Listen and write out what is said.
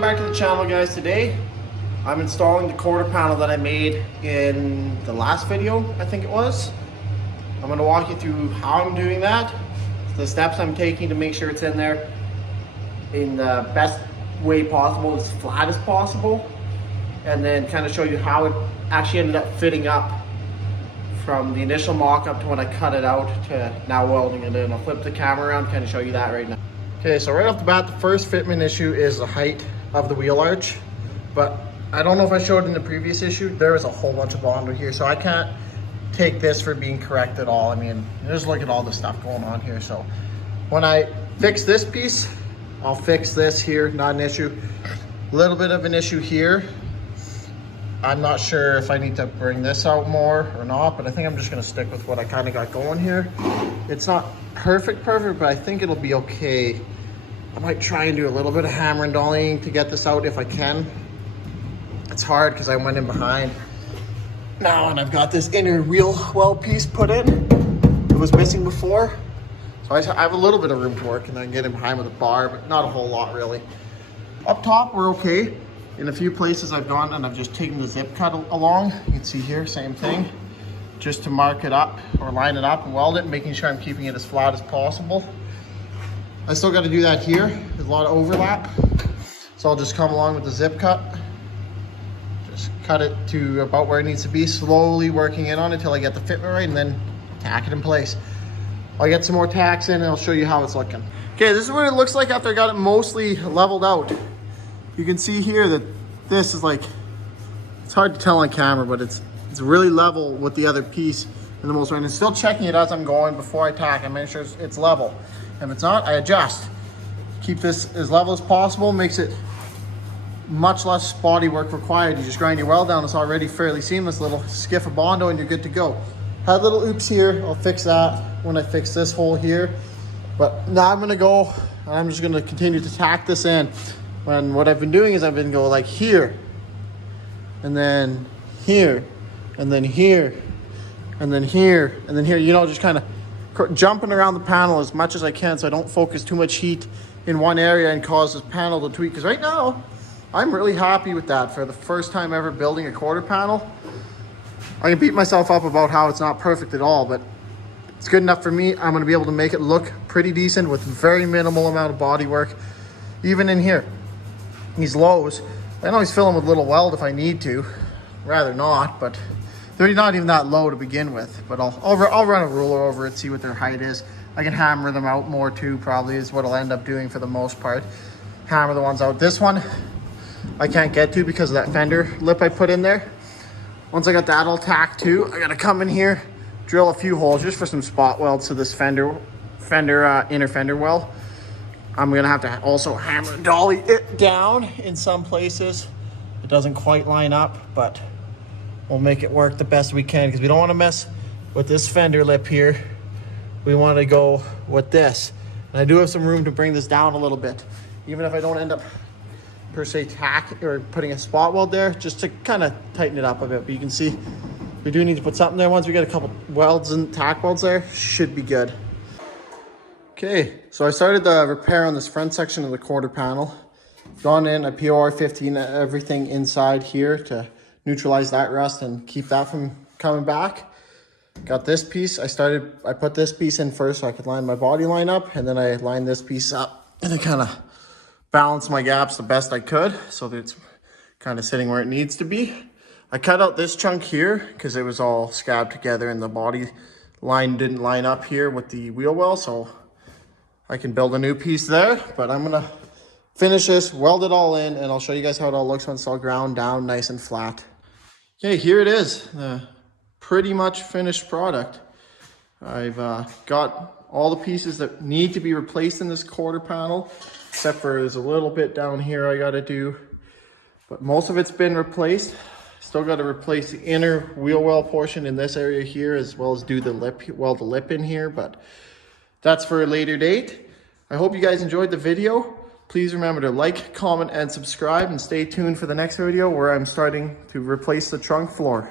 welcome back to the channel, guys. Today I'm installing the quarter panel that I made in the last video, I think it was. I'm going to walk you through how I'm doing that, the steps I'm taking to make sure it's in there in the best way possible, as flat as possible, and then kind of show you how it actually ended up fitting up from the initial mock-up to when I cut it out to now welding it in. I'll flip the camera around, kind of show you that right now. Okay, so right off the bat, the first fitment issue is the height of the wheel arch, but I don't know if I showed in the previous issue, there is a whole bunch of Bondo here, so I can't take this for being correct at all. I mean, just look at all the stuff going on here. So when I fix this piece, I'll fix this here, not an issue. A little bit of an issue here. I'm not sure if I need to bring this out more or not, but I think I'm just gonna stick with what I kind of got going here. It's not perfect, but I think it'll be okay. I might try and do a little bit of hammer and dollying to get this out if I can. It's hard because I went in behind now and I've got this inner wheel well piece put in. It was missing before. So I have a little bit of room to work and then get in behind with a bar, but not a whole lot really. Up top, we're okay. In a few places I've gone and I've just taken the zip cut along. You can see here, same thing. Just to mark it up or line it up and weld it, making sure I'm keeping it as flat as possible. I still got to do that here. There's a lot of overlap. So I'll just come along with the zip cut. Just cut it to about where it needs to be, slowly working in on it until I get the fitment right and then tack it in place. I'll get some more tacks in and I'll show you how it's looking. Okay, this is what it looks like after I got it mostly leveled out. You can see here that this is like, it's hard to tell on camera, but it's really level with the other piece in the most way. And I'm still checking it as I'm going before I tack. I make sure it's level. If it's not, I adjust. Keep this as level as possible, makes it much less spotty work required. You just grind your weld down, it's already fairly seamless. Little skiff of Bondo and you're good to go. Had little oops here, I'll fix that when I fix this hole here. But now I'm gonna go, I'm just gonna continue to tack this in. And what I've been doing is I've been going like here, and then here, and then here, and then here, and then here, you know, just kind of jumping around the panel as much as I can so I don't focus too much heat in one area and cause this panel to tweak. Because right now, I'm really happy with that. For the first time ever building a quarter panel, I can beat myself up about how it's not perfect at all, but it's good enough for me. I'm going to be able to make it look pretty decent with very minimal amount of body work, even in here. These lows, I can always fill them with a little weld if I need to. Rather not, but they're not even that low to begin with. But I'll run a ruler over it, see what their height is. I can hammer them out more too, probably is what I'll end up doing for the most part. Hammer the ones out. This one, I can't get to because of that fender lip I put in there. Once I got that all tacked too, I gotta come in here, drill a few holes just for some spot welds to this inner fender well. I'm gonna have to also hammer and dolly it down in some places. It doesn't quite line up, but we'll make it work the best we can because we don't want to mess with this fender lip here. We want to go with this. And I do have some room to bring this down a little bit, even if I don't end up per se tack or putting a spot weld there, just to kind of tighten it up a bit. But you can see we do need to put something there. Once we get a couple welds and tack welds there, should be good. Okay, so I started the repair on this front section of the quarter panel. Gone in, I POR 15 everything inside here to neutralize that rust and keep that from coming back. Got this piece, I put this piece in first so I could line my body line up, and then I lined this piece up and I kind of balanced my gaps the best I could so that it's kind of sitting where it needs to be. I cut out this chunk here because it was all scabbed together and the body line didn't line up here with the wheel well, so I can build a new piece there. But I'm gonna finish this, weld it all in, and I'll show you guys how it all looks when it's all ground down nice and flat. Okay, here it is, the pretty much finished product. I've got all the pieces that need to be replaced in this quarter panel, except for there's a little bit down here I gotta do, but most of it's been replaced. Still got to replace the inner wheel well portion in this area here, as well as do the lip, weld the lip in here, but that's for a later date. I hope you guys enjoyed the video. Please remember to like, comment, and subscribe, and stay tuned for the next video where I'm starting to replace the trunk floor.